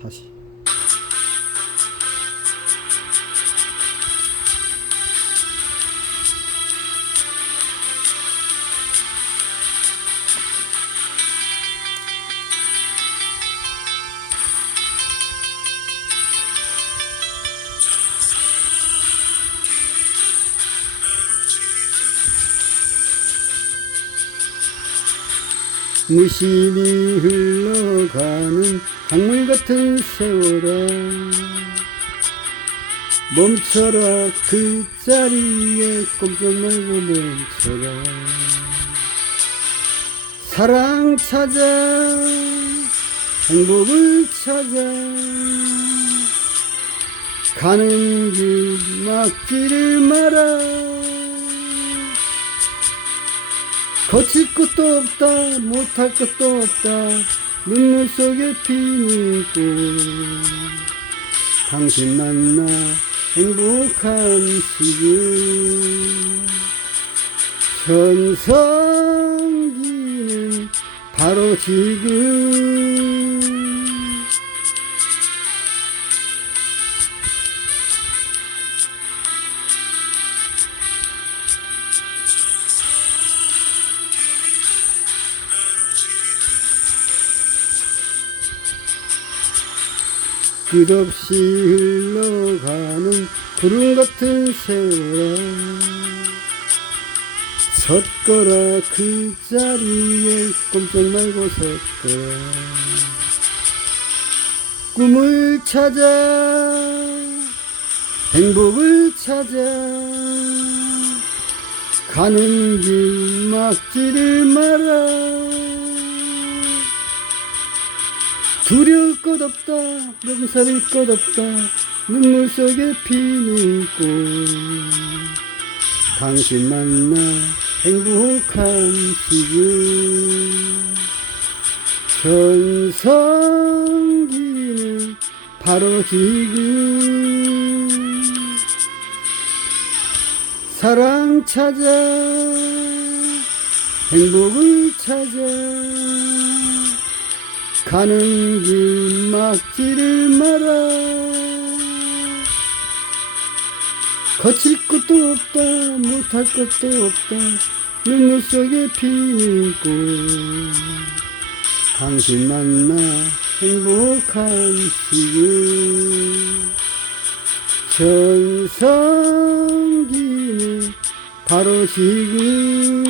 다시. 무심히 흘러가는 강물 같은 세월아. 멈춰라 그 자리에 꼼짝 말고 멈춰라. 사랑 찾아 행복을 찾아. 가는 길 막지를 마라 거칠 것도 없다 못할 것도 없다. 눈물 속에 피는 꽃 당신 만나 행복한 지금 전성기는 바로 지금 끝없이 흘러가는 구름 같은 세월아 섰거라 그 자리에 꼼짝 말고 섰거라. 꿈을 찾아 행복을 찾아 가는 길 막지를 마라 두려울 것 없다. 명살일 것 없다. 눈물 속에 피는 꽃 당신 만나 행복한 지금 전성기는 바로 지금. 사랑 찾아 행복을 찾아 가는 길 막지를 마라. 거칠 것도 없다 못할 것도 없다. 눈물 속에 피는 꽃 당신 만나 행복한 지금 전성기는 바로 지금